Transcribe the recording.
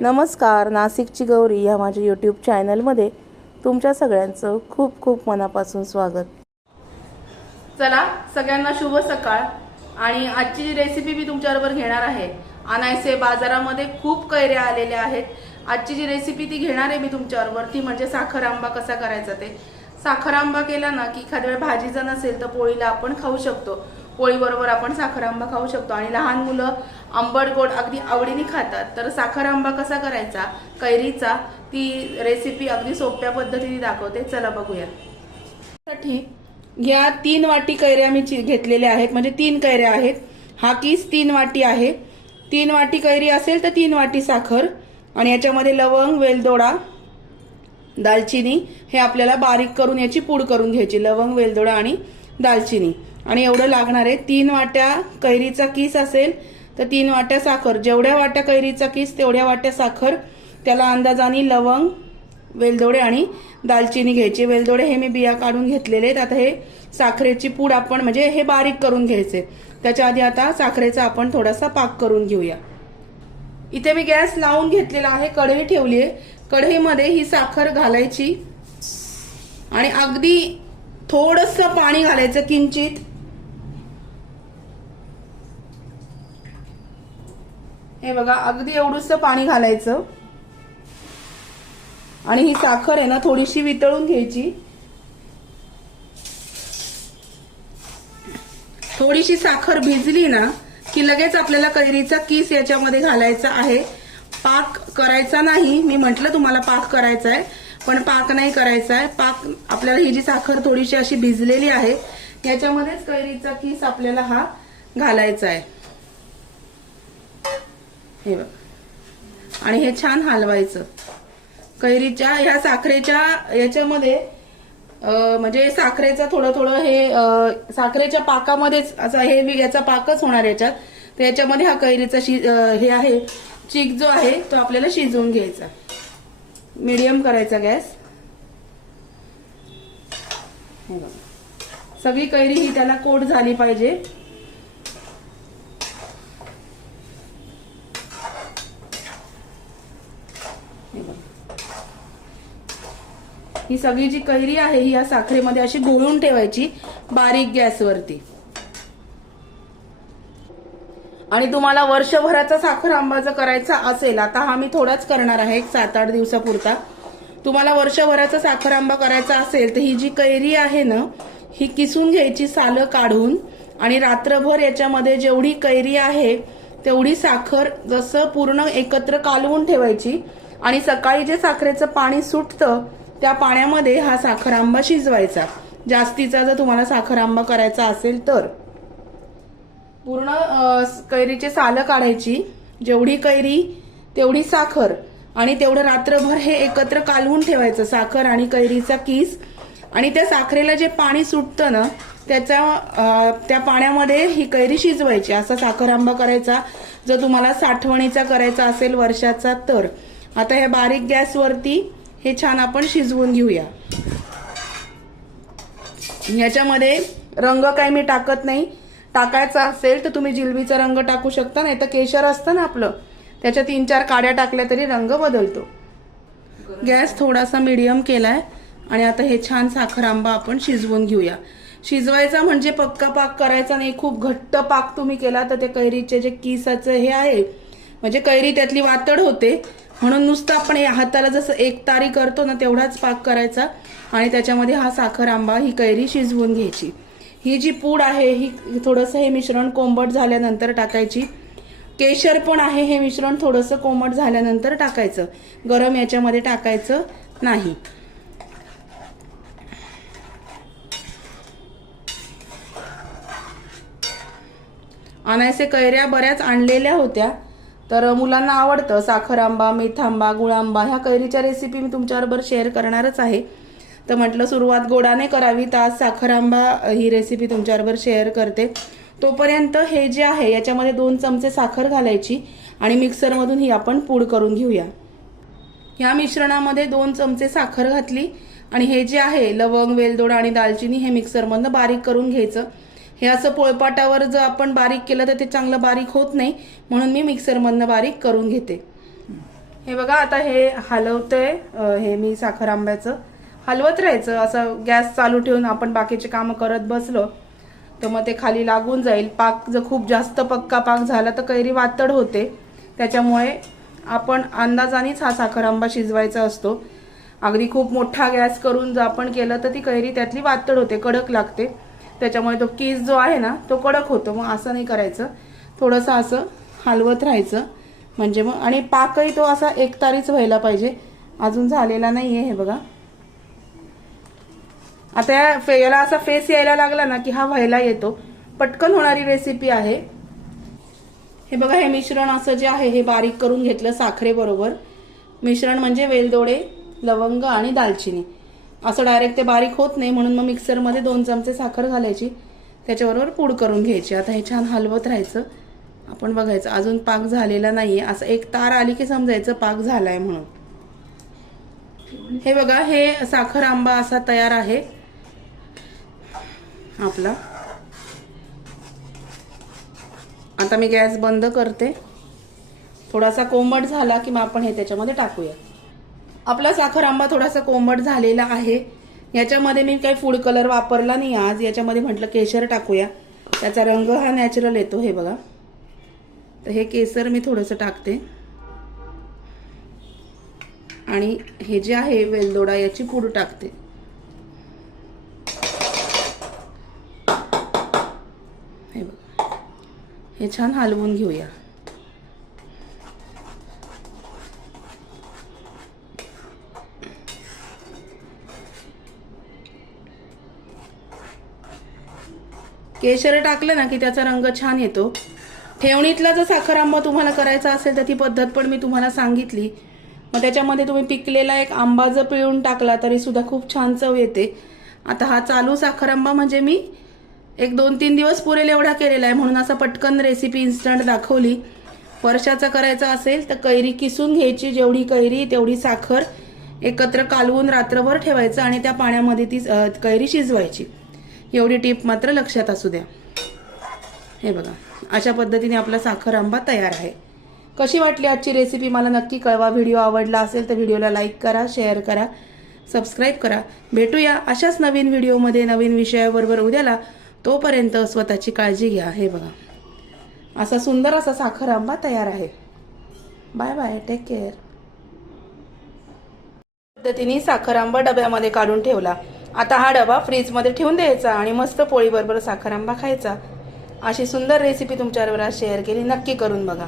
नमस्कार, नाशिकची गौरी या माझ्या यूट्यूब चॅनलमध्ये तुमच्या सगळ्यांचं खूप खूप मनापासून स्वागत। चला सगळ्यांना शुभ सकाळ। आणि आजची जी रेसिपी मी तुमच्याबरोबर घेणार आहे, अनायसे बाजारामध्ये खूप कैऱ्या आलेल्या आहेत। आजची जी रेसिपी ती घेणार आहे मी तुमच्याबरोबर, ती म्हणजे साखर आंबा कसा करायचा ते। साखर आंबा केला ना की एखाद्या वेळी भाजी जर नसेल तर पोळीला आपण खाऊ शकतो, पोळी बरोबर आपण साखर आंबा खाऊ शकतो। आणि लहान मुलं आंबट गोड अगदी आवडीने खातात। तर साखर आंबा कसा करायचा कैरीचा, ती रेसिपी अगदी सोप्या पद्धतीने दाखवते, चला बघूया। साठी या 3 वाटी कैऱ्या मी घेतलेल्या आहेत, म्हणजे 3 कैऱ्या आहेत। हा किस 3 वाटी आहे। 3 वाटी कैरी असेल तर 3 वाटी साखर, आणि याच्यामध्ये लवंग, वेलदोडा, दालचिनी हे आपल्याला बारीक करून याची पूड करून घ्यायची। लवंग, वेलदोडा आणि दालचिनी, आणि एवढं लागणार आहे। 3 वाट्या कैरीचा किस असेल तर 3 वाट्या साखर, जेवढ्या वाट्या कैरीचा किस तेवढ्या वाट्या साखर, त्याला अंदाजाने लवंग, वेलदोडे आणि दालचिनी घ्यायची। वेलदोडे हे मी बिया काढून घेतलेले आहेत। आता हे साखरेची पूड आपण म्हणजे हे बारीक करून घ्यायचे। त्याच्या आधी आता साखरेचा आपण थोडासा पाक करून घेऊया। इथे मी गॅस लावून घेतलेला आहे, कढई ठेवली आहे। कढईमध्ये ही साखर घालायची आणि अगदी थोडंसं पाणी घालायचं, किंचित। हे बघा, अगदी एवढंसं पाणी घालायचं आणि ही साखर आहे ना थोडीशी वितळून घ्यायची। थोडीशी साखर भिजली ना की लगेच आपल्याला कैरीचा किस याच्यामध्ये घालायचा आहे। पाक करायचा नाही, मी म्हटलं तुम्हाला पाक करायचा आहे, पण पाक नाही करायचा आहे। पाक आपल्याला ही जी साखर थोडीशी अशी भिजलेली आहे याच्यामध्येच कैरीचा किस आपल्याला हा घालायचा आहे। हे बघा, आणि हे छान हलवायचं। कैरीच्या ह्या साखरेच्या याच्यामध्ये म्हणजे साखरेचा थोडं थोडं हे साखरेच्या पाकामध्येच असं हे याचा पाकच होणार याच्यात। तर याच्यामध्ये हा कैरीचा हे आहे चीक जो आहे तो आपल्याला शिजवून घ्यायचा। मीडियम करायचा गॅस। सगळी कैरी ही त्याला कोट झाली पाहिजे। ही सगळी जी कैरी आहे ही या साखरेमध्ये अशी घोळून ठेवायची बारीक गॅसवरती। आणि तुम्हाला वर्षभराचा साखर आंबा जर करायचा असेल, आता हा मी थोडाच करणार आहे, 7-8 दिवसापुरता। तुम्हाला वर्षभराचा साखर आंबा करायचा असेल तर ही जी कैरी आहे ना ही किसून घ्यायची, सालं काढून, आणि रात्रभर याच्यामध्ये जेवढी कैरी आहे तेवढी साखर जसं पूर्ण एकत्र कालवून ठेवायची, आणि सकाळी जे साखरेचं पाणी सुटतं त्या पाण्यामध्ये हा साखर आंबा शिजवायचा। जास्तीचा जर तुम्हाला साखर आंबा करायचा असेल तर पूर्ण कैरीचे सालं काढायची, जेवढी कैरी तेवढी साखर, आणि तेवढं रात्रभर हे एकत्र कालवून ठेवायचं, साखर आणि कैरीचा किस। आणि त्या साखरेला जे पाणी सुटतं ना त्या पाण्यामध्ये ही कैरी शिजवायची। असा साखर आंबा करायचा जर तुम्हाला साठवणीचा करायचा असेल वर्षाचा तर। आता हे बारीक गॅसवरती हे छान आपण शिजवून घेऊया। याच्यामध्ये रंग काही मी टाकत नाही, टाकायचा असेल तर तुम्ही जिलबीचा रंग टाकू शकता, नाही तर केशर असतं ना आपलं त्याच्या 3-4 काड्या टाकल्या तरी रंग बदलतो। गॅस थोडासा मीडियम केलाय, आणि आता हे छान साखर आंबा आपण शिजवून घेऊया। शिजवायचा म्हणजे पक्का पाक करायचा नाही, खूप घट्ट पाक तुम्ही केला तर ते कैरीचे जे किसाचं हे आहे म्हणजे कैरी त्यातली वातड होते, म्हणून नुसतं आपण हाताला जसं एक तारी करतो ना तेवढाच पाक करायचा, आणि त्याच्यामध्ये हा साखर आंबा ही कैरी शिजवून घ्यायची। ही जी पूड आहे ही थोडंसं हे मिश्रण कोंबट झाल्यानंतर टाकायची। केशर पण आहे, हे मिश्रण थोडंसं कोमट झाल्यानंतर टाकायचं, गरम याच्यामध्ये टाकायचं नाही। अनायसे कैऱ्या बऱ्याच आणलेल्या होत्या, तर मुलांना आवडतं साखर आंबा, मेथांबा, गुळांबा, ह्या कैरीच्या रेसिपी मी तुमच्याबरोबर शेअर करणारच आहे। तर म्हटलं सुरुवात गोडाने करावी, तर आज साखर आंबा ही रेसिपी तुमच्याबरोबर शेअर करते। तोपर्यंत हे जे आहे याच्यामध्ये 2 चमचे साखर घालायची, आणि मिक्सरमधून ही आपण पूड करून घेऊया। ह्या मिश्रणामध्ये 2 चमचे साखर घातली, आणि हे जे आहे लवंग, वेलदोडा आणि दालचिनी हे मिक्सरमधून बारीक करून घ्यायचं। हे असं पोळपाटावर जर आपण बारीक केलं तर ते चांगलं बारीक होत नाही, म्हणून मी मिक्सरमधून बारीक करून घेते। हे बघा आता हे हलवतंय, हे मी साखर आंब्याचं हलवत राहायचं. असं गॅस चालू ठेवून आपण बाकीचे कामं करत बसलो तर मग ते खाली लागून जाईल. पाक जर खूप जास्त पक्का पाक झाला तर कैरी वातड होते. त्याच्यामुळे आपण अंदाजानेच हा साखर आंबा शिजवायचा असतो. अगदी खूप मोठा गॅस करून जर आपण केलं तर ती कैरी त्यातली वातड होते, कडक लागते. त्याच्यामुळे तो कीस जो आहे ना तो कडक होतो. मग असं नाही करायचं, थोडंसं असं हलवत राहायचं म्हणजे मग. आणि पाकही तो असा एकतारीच व्हायला पाहिजे, अजून झालेला नाहीये. हे बघा आता याला असा फेस यायला लागला ना की हा व्हायला येतो. पटकन होणारी रेसिपी आहे. हे बघा हे मिश्रण असं जे आहे हे बारीक करून घेतलं साखरेबरोबर. मिश्रण म्हणजे वेलदोडे, लवंग आणि दालचिनी. असं डायरेक्ट ते बारीक होत नाही म्हणून मग मिक्सरमध्ये 2 चमचे साखर घालायची, त्याच्याबरोबर पूड करून घ्यायची. आता हे छान हलवत राहायचं. आपण बघायचं अजून पाक झालेला नाहीये. असं एक तार आली की समजायचं पाक झालाय म्हणून. हे बघा हे साखर आंबा असा तयार आहे आपला. आता मी गॅस बंद करते. थोडासा कोमट झाला की मग आपण हे त्याच्यामध्ये टाकूया. आपला साखर आंबा थोडासा कोमट झालेला आहे. याच्यामध्ये मी काही फूड कलर वापरला नाही आज. याच्यामध्ये म्हटलं केशर टाकूया, त्याचा रंग हा नॅचरल येतो. हे बघा तर हे केसर मी थोडंसं टाकते आणि हे जे आहे वेलदोडा याची पूड टाकते. हे बघा हे छान हलवून घेऊया. केशर टाकलं ना की त्याचा रंग छान येतो. ठेवणीतला जर साखर आंबा तुम्हाला करायचा असेल तर ती पद्धत पण मी तुम्हाला सांगितली. मग त्याच्यामध्ये तुम्ही पिकलेला एक आंबा जर पिळून टाकला तरी सुद्धा खूप छान चव येते. आता हा चालू साखर आंबा म्हणजे मी एक 2-3 दिवस पुरेल एवढा केलेला आहे म्हणून असं पटकन रेसिपी इन्स्टंट दाखवली. वर्षाचा करायचा असेल तर कैरी किसून घ्यायची, जेवढी कैरी तेवढी साखर एकत्र कालवून रात्रभर ठेवायचं आणि त्या पाण्यामध्ये ती कैरी शिजवायची. एवढी टीप मात्र लक्षात असू द्या. हे बघा अशा पद्धतीने आपला साखर आंबा तयार आहे. कशी वाटली आजची रेसिपी मला नक्की कळवा. व्हिडिओ आवडला असेल तर व्हिडिओला लाईक करा, शेअर करा, सबस्क्राईब करा. भेटूया अशाच नवीन व्हिडिओमध्ये नवीन विषयाबरोबर उद्याला. तोपर्यंत स्वतःची काळजी घ्या. हे बघा असा सुंदर असा साखर आंबा तयार आहे. Bye bye, take care. पद्धतीने साखर आंबा डब्यामध्ये काढून ठेवला. आता हा डबा फ्रीजमध्ये ठेवून द्यायचा आणि मस्त पोळीबरोबर साखर आंबा खायचा. अशी सुंदर रेसिपी तुमच्याबरोबर शेअर केली. नक्की करून बघा.